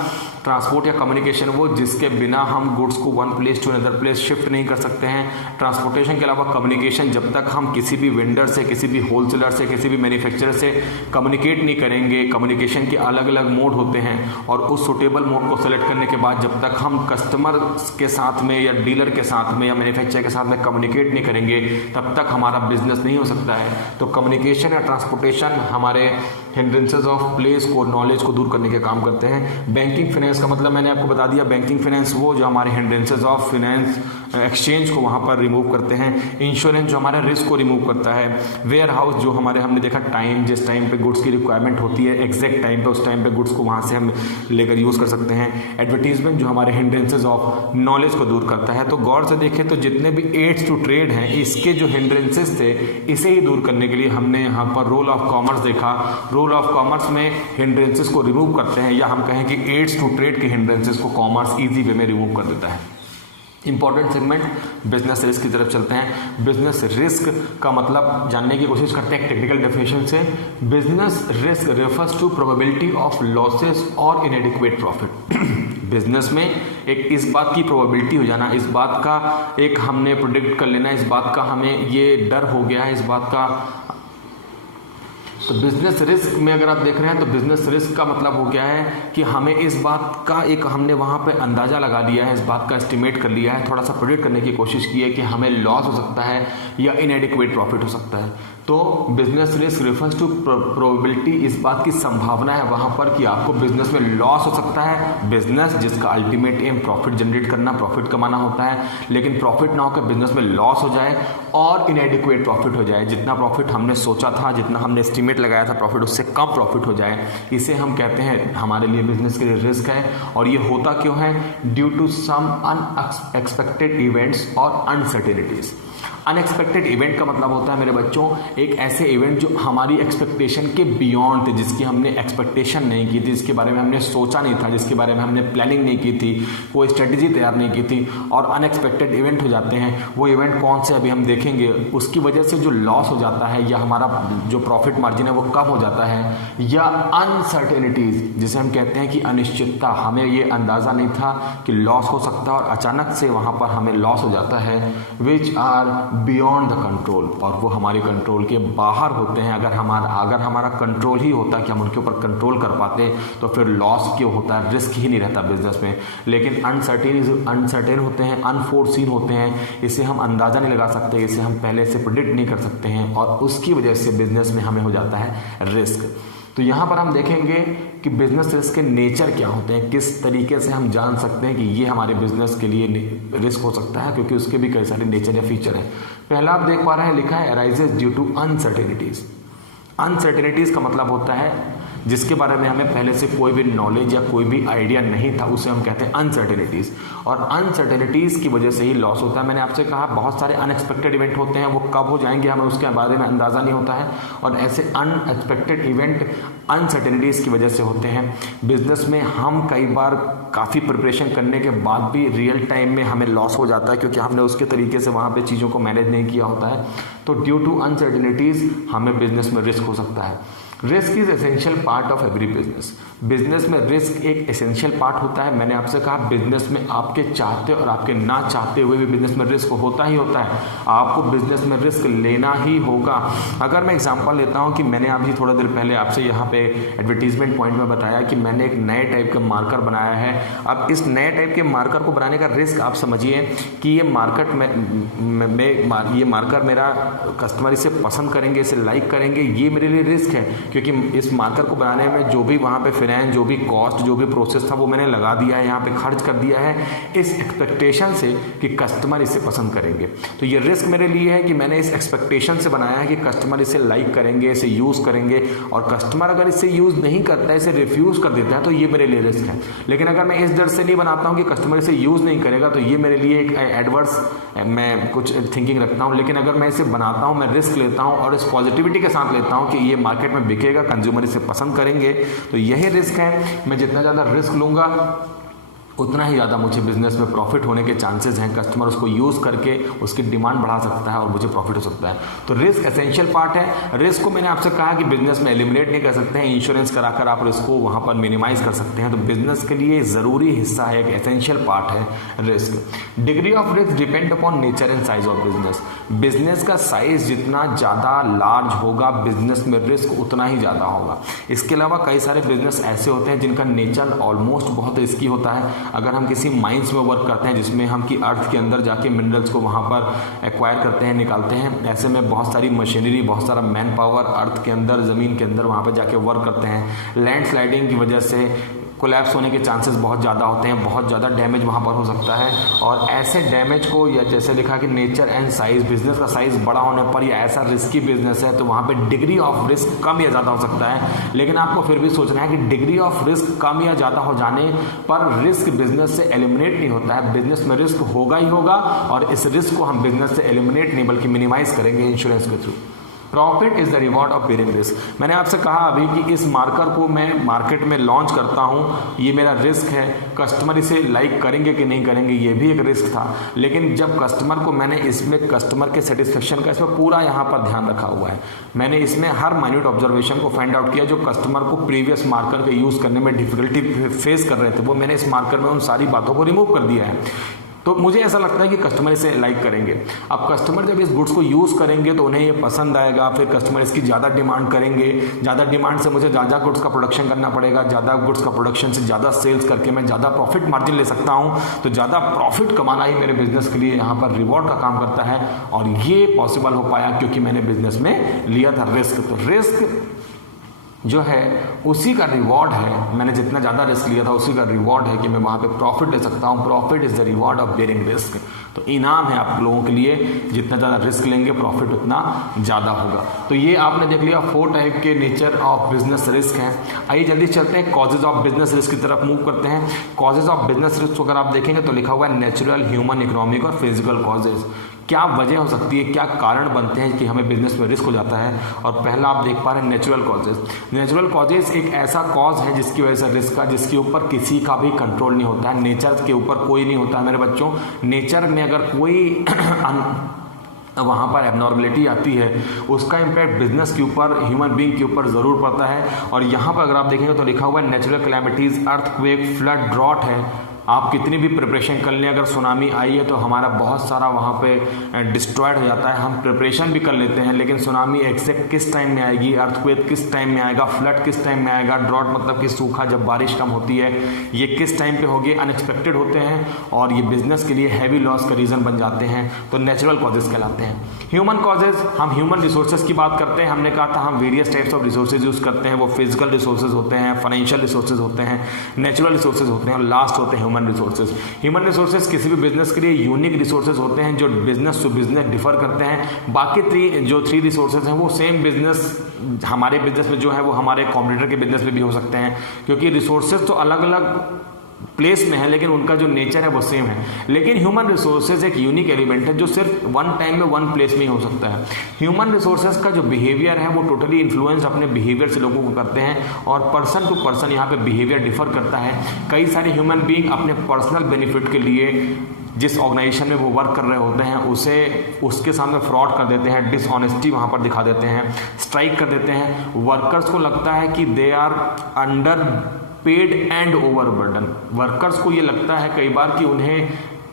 ट्रांसपोर्ट या कम्युनिकेशन वो जिसके बिना हम गुड्स को one place to another place shift नहीं कर सकते हैं। ट्रांसपोर्टेशन के अलावा कम्युनिकेशन, जब तक हम किसी भी वेंडर से, किसी भी होलसेलर से, किसी भी मैन्युफैक्चरर से कम्युनिकेट नहीं करेंगे, कम्युनिकेशन के अलग अलग मोड होते हैं और उस सुटेबल मोड को सेलेक्ट करने के बाद जब तक हम कस्टमर के साथ में या डीलर के साथ में या मैन्युफैक्चरर के साथ में कम्युनिकेट नहीं करेंगे तब तक हमारा बिजनेस नहीं हो सकता है। तो कम्युनिकेशन या ट्रांसपोर्टेशन हमारे हिंड्रेंसेस ऑफ प्लेस को, नॉलेज को दूर करने के काम करते हैं। बैंकिंग फाइनेंस का मतलब मैंने आपको बता दिया, बैंकिंग फाइनेंस वो जो हमारे हिंड्रेंसेस ऑफ फाइनेंस एक्सचेंज को वहाँ पर रिमूव करते हैं। इंश्योरेंस जो हमारा रिस्क को रिमूव करता है। वेयर हाउस जो हमारे, हमने देखा टाइम, जिस टाइम पे गुड्स की रिक्वायरमेंट होती है एग्जैक्ट टाइम पे, उस टाइम पे गुड्स को वहाँ से हम लेकर यूज़ कर सकते हैं। एडवर्टीजमेंट जो हमारे हिंड्रेंसेस ऑफ नॉलेज को दूर करता है। तो गौर से देखें तो जितने भी एड्स टू ट्रेड हैं, इसके जो हिंड्रेंसेस थे, इसे ही दूर करने के लिए हमने यहाँ पर रोल ऑफ कॉमर्स देखा। रोल ऑफ कॉमर्स में हिंड्रेंसेस को रिमूव करते हैं, या हम कहें कि एड्स टू ट्रेड के हिंड्रेंसेस को कॉमर्स ईजी वे में रिमूव कर देता है। इंपॉर्टेंट सेगमेंट बिजनेस रिस्क की तरफ चलते हैं। बिजनेस रिस्क का मतलब जानने की कोशिश करते हैं टेक्निकल डेफिनेशन से। Business risk refers to probability of losses और इनएडिक्वेट प्रॉफिट। बिजनेस में एक इस बात की प्रोबेबिलिटी हो जाना, इस बात का एक हमने प्रोडिक्ट कर लेना, इस बात का हमें ये डर हो गया है, इस बात का। तो बिजनेस रिस्क में अगर आप देख रहे हैं तो बिजनेस रिस्क का मतलब हो गया है कि हमें इस बात का एक हमने वहाँ पे अंदाज़ा लगा लिया है, इस बात का एस्टिमेट कर लिया है, थोड़ा सा प्रोडिक्ट करने की कोशिश की है कि हमें लॉस हो सकता है या इनएडिक्वेट प्रॉफिट हो सकता है। तो business risk refers to probability, इस बात की संभावना है वहाँ पर कि आपको बिजनेस में लॉस हो सकता है। बिजनेस जिसका अल्टीमेट एम प्रॉफिट जनरेट करना, प्रॉफिट कमाना होता है, लेकिन प्रॉफिट ना होकर बिजनेस में लॉस हो जाए और इनएडिक्वेट प्रॉफिट हो जाए। जितना प्रॉफिट हमने सोचा था, जितना हमने एस्टिमेट लगाया था प्रॉफिट, उससे कम प्रॉफिट हो जाए, इसे हम कहते हैं हमारे लिए बिजनेस के लिए रिस्क है। और ये होता क्यों है? Due to some unexpected events और अनसर्टेनिटीज। अनएक्सपेक्टेड इवेंट का मतलब होता है मेरे बच्चों एक ऐसे इवेंट जो हमारी एक्सपेक्टेशन के बियॉन्ड थे, जिसकी हमने एक्सपेक्टेशन नहीं की थी, जिसके बारे में हमने सोचा नहीं था, जिसके बारे में हमने प्लानिंग नहीं की थी, कोई स्ट्रेटजी तैयार नहीं की थी, और अनएक्सपेक्टेड इवेंट हो जाते हैं। वो इवेंट कौन से अभी हम देखेंगे। उसकी वजह से जो लॉस हो जाता है या हमारा जो प्रॉफिट मार्जिन है वो कम हो जाता है। या अनसर्टेनिटीज जिसे हम कहते हैं कि अनिश्चितता, हमें ये अंदाज़ा नहीं था कि लॉस हो सकता है और अचानक से वहाँ पर हमें लॉस हो जाता है। Which are beyond the control, और वो हमारे कंट्रोल के बाहर होते हैं। अगर हमारा कंट्रोल ही होता कि हम उनके ऊपर कंट्रोल कर पाते तो फिर लॉस क्यों होता है, रिस्क ही नहीं रहता बिजनेस में। लेकिन अनसर्टेन होते हैं, अनफोर्सीन होते हैं, इसे हम अंदाज़ा नहीं लगा सकते, इसे हम पहले से प्रिडिक्ट नहीं कर सकते हैं, और उसकी वजह से बिजनेस में हमें हो जाता है रिस्क। तो यहाँ पर हम देखेंगे कि बिजनेस रिस्क के नेचर क्या होते हैं, किस तरीके से हम जान सकते हैं कि ये हमारे बिजनेस के लिए रिस्क हो सकता है, क्योंकि उसके भी कई सारे नेचर या फीचर हैं। पहला आप देख पा रहे हैं, लिखा है arises due to uncertainties. Uncertainties का मतलब होता है जिसके बारे में हमें पहले से कोई भी नॉलेज या कोई भी आइडिया नहीं था, उसे हम कहते हैं अनसर्टेनिटीज। और अनसर्टेनिटीज की वजह से ही लॉस होता है। मैंने आपसे कहा बहुत सारे अनएक्सपेक्टेड इवेंट होते हैं, वो कब हो जाएंगे हमें उसके बारे में अंदाज़ा नहीं होता है, और ऐसे अनएक्सपेक्टेड इवेंट अनसर्टेनिटीज की वजह से होते हैं। बिजनेस में हम कई बार काफ़ी प्रिपरेशन करने के बाद भी रियल टाइम में हमें लॉस हो जाता है, क्योंकि हमने उसके तरीके से वहाँ पे चीज़ों को मैनेज नहीं किया होता है। तो ड्यू टू अनसर्टेनिटीज हमें बिजनेस में रिस्क हो सकता है। Risk is essential part of every business. Business में रिस्क एक एसेंशियल पार्ट होता है। मैंने आपसे कहा बिजनेस में आपके चाहते और आपके ना चाहते हुए भी बिजनेस में रिस्क होता ही होता है। आपको बिजनेस में रिस्क लेना ही होगा। अगर मैं एग्जांपल लेता हूं कि मैंने अभी थोड़ा देर पहले आपसे यहाँ पे एडवर्टीजमेंट पॉइंट में बताया कि मैंने एक नए टाइप का मार्कर बनाया है। अब इस नए टाइप के मार्कर को बनाने का रिस्क आप समझिए कि ये मार्केट में ये मार्कर मेरा कस्टमर इसे पसंद करेंगे, इसे लाइक करेंगे, ये मेरे लिए रिस्क है, क्योंकि इस मार्कर को बनाने में जो भी वहाँ पे फाइनेंस, जो भी कॉस्ट, जो भी प्रोसेस था वो मैंने लगा दिया है, यहाँ पे खर्च कर दिया है इस एक्सपेक्टेशन से कि कस्टमर इसे पसंद करेंगे। तो ये रिस्क मेरे लिए है कि मैंने इस एक्सपेक्टेशन से बनाया है कि कस्टमर इसे लाइक करेंगे, इसे यूज़ करेंगे, और कस्टमर अगर इसे यूज़ नहीं करता है, इसे रिफ्यूज़ कर देता है, तो ये मेरे लिए रिस्क है। लेकिन अगर मैं इस डर से नहीं बनाता हूँ कि कस्टमर इसे यूज़ नहीं करेगा, तो ये मेरे लिए एक एडवर्स मैं कुछ थिंकिंग रखता हूँ। लेकिन अगर मैं इसे बनाता हूँ, मैं रिस्क लेता हूँ और इस पॉजिटिविटी के साथ लेता हूँ कि ये मार्केट में बिकेगा, कंज्यूमर इसे पसंद करेंगे, तो यही रिस्क है। मैं जितना ज़्यादा रिस्क लूँगा उतना ही ज़्यादा मुझे बिजनेस में प्रॉफिट होने के चांसेस हैं। कस्टमर उसको यूज़ करके उसकी डिमांड बढ़ा सकता है और मुझे प्रॉफिट हो सकता है। तो रिस्क एसेंशियल पार्ट है। रिस्क को मैंने आपसे कहा कि बिजनेस में एलिमिनेट नहीं कर सकते हैं, इंश्योरेंस कराकर आप रिस्क को वहाँ पर मिनिमाइज कर सकते हैं। तो बिजनेस के लिए ज़रूरी हिस्सा है, एक एसेंशियल पार्ट है risk. Degree of risk depend upon nature and size of business. Business का साइज जितना ज़्यादा लार्ज होगा, बिजनेस में रिस्क उतना ही ज़्यादा होगा। इसके अलावा कई सारे बिजनेस ऐसे होते हैं जिनका नेचर ऑलमोस्ट बहुत रिस्की होता है। अगर हम किसी माइंस में वर्क करते हैं जिसमें हम कि अर्थ के अंदर जाके मिनरल्स को वहाँ पर एक्वायर करते हैं, निकालते हैं, ऐसे में बहुत सारी मशीनरी, बहुत सारा मैन पावर अर्थ के अंदर, ज़मीन के अंदर वहाँ पर जाके वर्क करते हैं। लैंडस्लाइडिंग की वजह से कोलैप्स होने के चांसेस बहुत ज़्यादा होते हैं, बहुत ज़्यादा डैमेज वहाँ पर हो सकता है। और ऐसे डैमेज को, या जैसे लिखा कि नेचर एंड साइज, बिजनेस का साइज़ बड़ा होने पर या ऐसा रिस्की बिजनेस है तो वहाँ पे डिग्री ऑफ रिस्क कम या ज़्यादा हो सकता है। लेकिन आपको फिर भी सोचना है कि डिग्री ऑफ रिस्क कम या ज़्यादा हो जाने पर रिस्क बिजनेस से एलिमिनेट नहीं होता है। बिजनेस में रिस्क होगा ही होगा, और इस रिस्क को हम बिजनेस से एलिमिनेट नहीं बल्कि मिनिमाइज करेंगे इंश्योरेंस के through. Profit is the reward of bearing risk. मैंने आपसे कहा अभी कि इस मार्कर को मैं मार्केट में लॉन्च करता हूँ, ये मेरा रिस्क है। कस्टमर इसे लाइक करेंगे कि नहीं करेंगे ये भी एक रिस्क था, लेकिन जब कस्टमर को मैंने इसमें कस्टमर के सेटिस्फेक्शन का इसमें पूरा यहाँ पर ध्यान रखा हुआ है। मैंने इसमें हर माइन्यूट ऑब्जर्वेशन को फाइंड आउट किया जो कस्टमर को प्रीवियस मार्कर के यूज़ करने में डिफिकल्टी फेस कर रहे थे, वो मैंने इस मार्कर में उन सारी बातों को रिमूव कर दिया है। तो मुझे ऐसा लगता है कि कस्टमर इसे लाइक करेंगे। अब कस्टमर जब इस गुड्स को यूज़ करेंगे तो उन्हें ये पसंद आएगा, फिर कस्टमर इसकी ज़्यादा डिमांड करेंगे। ज़्यादा डिमांड से मुझे ज़्यादा गुड्स का प्रोडक्शन करना पड़ेगा, ज़्यादा गुड्स का प्रोडक्शन से ज़्यादा सेल्स करके मैं ज़्यादा प्रॉफिट मार्जिन ले सकता हूँ। तो ज़्यादा प्रॉफिट कमाना ही मेरे बिजनेस के लिए यहाँ पर रिवॉर्ड का काम करता है, और ये पॉसिबल हो पाया क्योंकि मैंने बिजनेस में लिया था रिस्क। तो रिस्क जो है उसी का रिवॉर्ड है, मैंने जितना ज़्यादा रिस्क लिया था उसी का रिवॉर्ड है कि मैं वहाँ पे प्रॉफिट ले सकता हूँ। Profit is the reward of bearing risk. तो इनाम है आप लोगों के लिए, जितना ज़्यादा रिस्क लेंगे प्रॉफिट उतना ज़्यादा होगा। तो ये आपने देख लिया 4 टाइप के नेचर ऑफ बिजनेस रिस्क हैं। आइए जल्दी चलते हैं कॉजेज ऑफ बिजनेस रिस्क की तरफ मूव करते हैं। कॉजेज ऑफ बिजनेस रिस्क अगर आप देखेंगे तो लिखा हुआ है नेचुरल, ह्यूमन, इकोनॉमिक और फिजिकल कॉजेज। क्या वजह हो सकती है, क्या कारण बनते हैं कि हमें बिजनेस में रिस्क हो जाता है। और पहला आप देख पा रहे हैं नेचुरल कॉजेज। नेचुरल कॉजेज एक ऐसा कॉज है जिसकी वजह से रिस्क का, जिसके ऊपर किसी का भी कंट्रोल नहीं होता है। नेचर के ऊपर कोई नहीं होता है मेरे बच्चों। नेचर में अगर कोई वहाँ पर एबनॉर्मलिटी आती है उसका इम्पैक्ट बिजनेस के ऊपर, ह्यूमन बीइंग के ऊपर ज़रूर पड़ता है। और यहाँ पर अगर आप देखेंगे तो लिखा हुआ है natural calamities, earthquake, flood, drought है। आप कितनी भी प्रिपरेशन कर लें, अगर सुनामी आई है तो हमारा बहुत सारा वहाँ पे डिस्ट्रॉयड हो जाता है। हम प्रिपरेशन भी कर लेते हैं, लेकिन सुनामी एग्जैक्ट किस टाइम में आएगी, अर्थक्वेक किस टाइम में आएगा, फ्लड किस टाइम में आएगा, ड्रॉट मतलब कि सूखा, जब बारिश कम होती है, ये किस टाइम पे होगी, अनएक्सपेक्टेड होते हैं और ये बिजनेस के लिए हैवी लॉस का रीज़न बन जाते हैं। तो नेचुरल कॉजेज कहलाते हैं। ह्यूमन कॉजेज, हम ह्यूमन रिसोर्सेज की बात करते हैं। हमने कहा था हम various types of resources use करते हैं। वो फिजिकल रिसोर्सेज होते हैं, फाइनेंशियल रिसोर्सेज होते हैं, नेचुरल रिसोर्सेज होते हैं और लास्ट होते हैं ह्यूमन रिसोर्सेज। ह्यूमन रिसोर्सेज किसी भी बिजनेस के लिए यूनिक रिसोर्सेज होते हैं जो बिजनेस टू बिजनेस डिफर करते हैं। बाकी 3 रिसोर्सेज हैं वो सेम बिजनेस, हमारे बिजनेस में जो है वो हमारे कॉम्पिटिटर के बिजनेस में भी हो सकते हैं, क्योंकि रिसोर्सेज तो अलग अलग प्लेस में है लेकिन उनका जो नेचर है वो सेम है। लेकिन ह्यूमन रिसोर्सेज एक यूनिक एलिमेंट है जो सिर्फ वन टाइम में वन प्लेस में ही हो सकता है। ह्यूमन रिसोर्सेज का जो बिहेवियर है वो टोटली इन्फ्लुएंस अपने बिहेवियर से लोगों को करते हैं, और पर्सन टू पर्सन यहाँ पे बिहेवियर डिफर करता है। कई सारे ह्यूमन बीइंग अपने पर्सनल बेनिफिट के लिए जिस ऑर्गेनाइजेशन में वो वर्क कर रहे होते हैं उसके सामने फ्रॉड कर देते हैं, डिसऑनेस्टी वहाँ पर दिखा देते हैं, स्ट्राइक कर देते हैं। वर्कर्स को लगता है कि they are under paid and overburden. Workers को ये लगता है कई बार कि उन्हें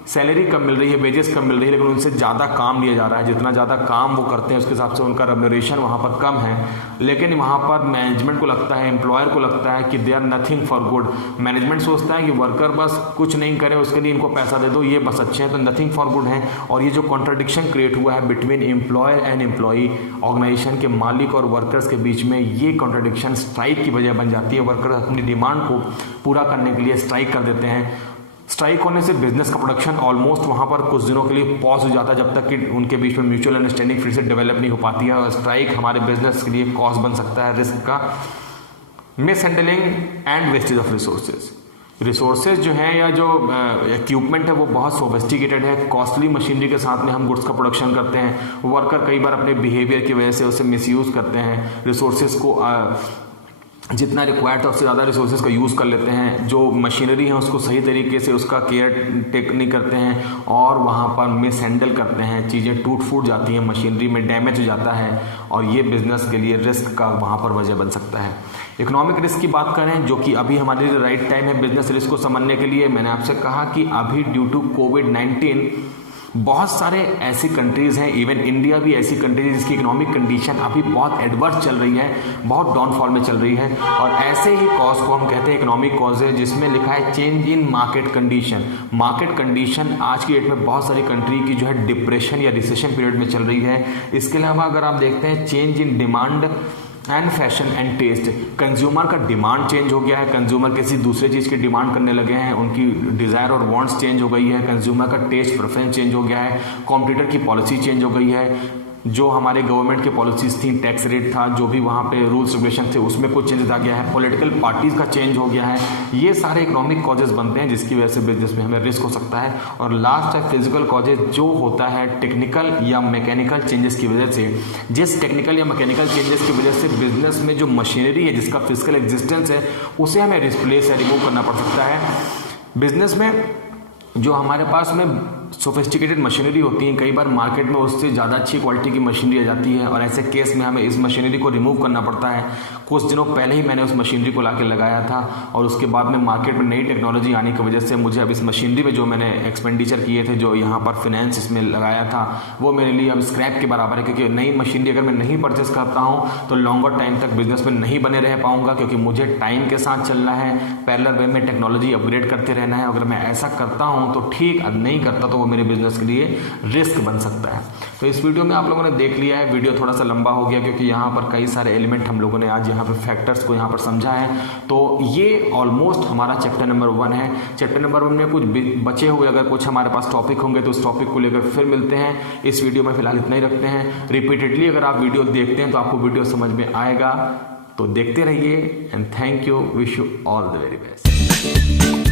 सैलरी कम मिल रही है, वेजेस कम मिल रही है, लेकिन उनसे ज़्यादा काम लिया जा रहा है। जितना ज़्यादा काम वो करते हैं उसके हिसाब से उनका रेम्यूनरेशन वहाँ पर कम है। लेकिन वहाँ पर मैनेजमेंट को लगता है, एम्प्लॉयर को लगता है कि they are nothing for good. Management सोचता है कि वर्कर बस कुछ नहीं करे, उसके लिए इनको पैसा दे दो, ये बस अच्छे हैं, तो नथिंग फॉर गुड हैं। और ये जो कॉन्ट्रडिक्शन क्रिएट हुआ है between employer and employee, organisation के मालिक और वर्कर्स के बीच में, ये कॉन्ट्रडिक्शन स्ट्राइक की वजह बन जाती है। वर्कर्स अपनी डिमांड को पूरा करने के लिए स्ट्राइक कर देते हैं। स्ट्राइक होने से बिजनेस का प्रोडक्शन ऑलमोस्ट वहाँ पर कुछ दिनों के लिए पॉज हो जाता है, जब तक कि उनके बीच में म्यूचुअल अंडरस्टैंडिंग फिर से डेवलप नहीं हो पाती है। और स्ट्राइक हमारे बिजनेस के लिए कॉज बन सकता है रिस्क का। Miss handling and wastage of resources जो हैं या जो इक्विपमेंट है वो बहुत सोफिस्टिकेटेड है। कॉस्टली मशीनरी के साथ में हम गुड्स का प्रोडक्शन करते हैं। वर्कर कई बार अपने बिहेवियर की वजह से उसे मिसयूज़ करते हैं। रिसोर्सेज को जितना रिक्वायर्ड था उससे ज़्यादा रिसोर्सेज का यूज़ कर लेते हैं। जो मशीनरी है उसको सही तरीके से उसका केयर टेक नहीं करते हैं और वहाँ पर मिस हैंडल करते हैं। चीज़ें टूट फूट जाती हैं, मशीनरी में डैमेज हो जाता है और ये बिजनेस के लिए रिस्क का वहाँ पर वजह बन सकता है। इकोनॉमिक रिस्क की बात करें, जो कि अभी हमारे लिए राइट टाइम है बिजनेस रिस्क को समझने के लिए। मैंने आपसे कहा कि अभी ड्यू टू कोविड-19 बहुत सारे ऐसी कंट्रीज़ हैं, इवन इंडिया भी ऐसी कंट्री है जिसकी इकोनॉमिक कंडीशन अभी बहुत एडवर्स चल रही है, बहुत डाउनफॉल में चल रही है। और ऐसे ही कॉज को हम कहते हैं इकोनॉमिक कॉजेज, जिसमें लिखा है change in market condition. Market condition आज की डेट में बहुत सारी कंट्री की जो है डिप्रेशन या रिसेशन पीरियड में चल रही है। इसके अलावा अगर आप देखते हैं change in demand and fashion and taste, consumer का डिमांड चेंज हो गया है, कंज्यूमर किसी दूसरे चीज़ की डिमांड करने लगे हैं, उनकी डिज़ायर और वांट्स चेंज हो गई है, कंज्यूमर का टेस्ट प्रेफरेंस चेंज हो गया है, कॉम्पिटिटर की पॉलिसी चेंज हो गई है, जो हमारे गवर्नमेंट की पॉलिसीज थी, टैक्स रेट था, जो भी वहाँ पे रूल्स रेगुलेशन थे उसमें कुछ चेंज आ गया है, पॉलिटिकल पार्टीज़ का चेंज हो गया है। ये सारे इकोनॉमिक कॉजेज बनते हैं जिसकी वजह से बिजनेस में हमें रिस्क हो सकता है। और लास्ट है फिजिकल कॉजेज, जो होता है टेक्निकल या मैकेनिकल चेंजेस की वजह से। जिस टेक्निकल या मैकेनिकल चेंजेस की वजह से बिजनेस में जो मशीनरी है जिसका फिजिकल एग्जिस्टेंस है उसे हमें रिप्लेस या रिमूव करना पड़ सकता है। बिजनेस में जो हमारे पास में सोफिस्टिकेटेड मशीनरी होती है, कई बार मार्केट में उससे ज़्यादा अच्छी क्वालिटी की मशीनरी आ जाती है और ऐसे केस में हमें इस मशीनरी को रिमूव करना पड़ता है। कुछ दिनों पहले ही मैंने उस मशीनरी को लाके लगाया था और उसके बाद में मार्केट में नई टेक्नोलॉजी आने की वजह से मुझे अब इस मशीनरी में जो मैंने एक्सपेंडिचर किए थे, जो यहाँ पर फिनेंस इसमें लगाया था, वो मेरे लिए अब स्क्रैप के बराबर है। क्योंकि नई मशीनरी अगर मैं नहीं परचेस करता हूँ तो लॉन्गर टाइम तक बिजनेस में नहीं बने रह पाऊँगा, क्योंकि मुझे टाइम के साथ चलना है, पैरेलल वे में टेक्नोलॉजी अपग्रेड करते रहना है। अगर मैं ऐसा करता हूँ तो ठीक, नहीं करता तो वो मेरे बिजनेस के लिए रिस्क बन सकता है। तो इस वीडियो में आप लोगों ने देख लिया है, वीडियो थोड़ा सा लंबा हो गया क्योंकि यहाँ पर कई सारे एलिमेंट हम लोगों ने आज यहाँ पे फैक्टर्स को यहाँ पर समझा है। तो ये ऑलमोस्ट हमारा चैप्टर नंबर 1 है। चैप्टर नंबर 1 में कुछ बचे हुए अगर कुछ हमारे पास टॉपिक होंगे तो उस टॉपिक को लेकर फिर मिलते हैं। इस वीडियो में फिलहाल इतना ही रखते हैं। रिपीटेडली अगर आप वीडियो देखते हैं तो आपको वीडियो समझ में आएगा, तो देखते रहिए। And thank you, wish you all the very best.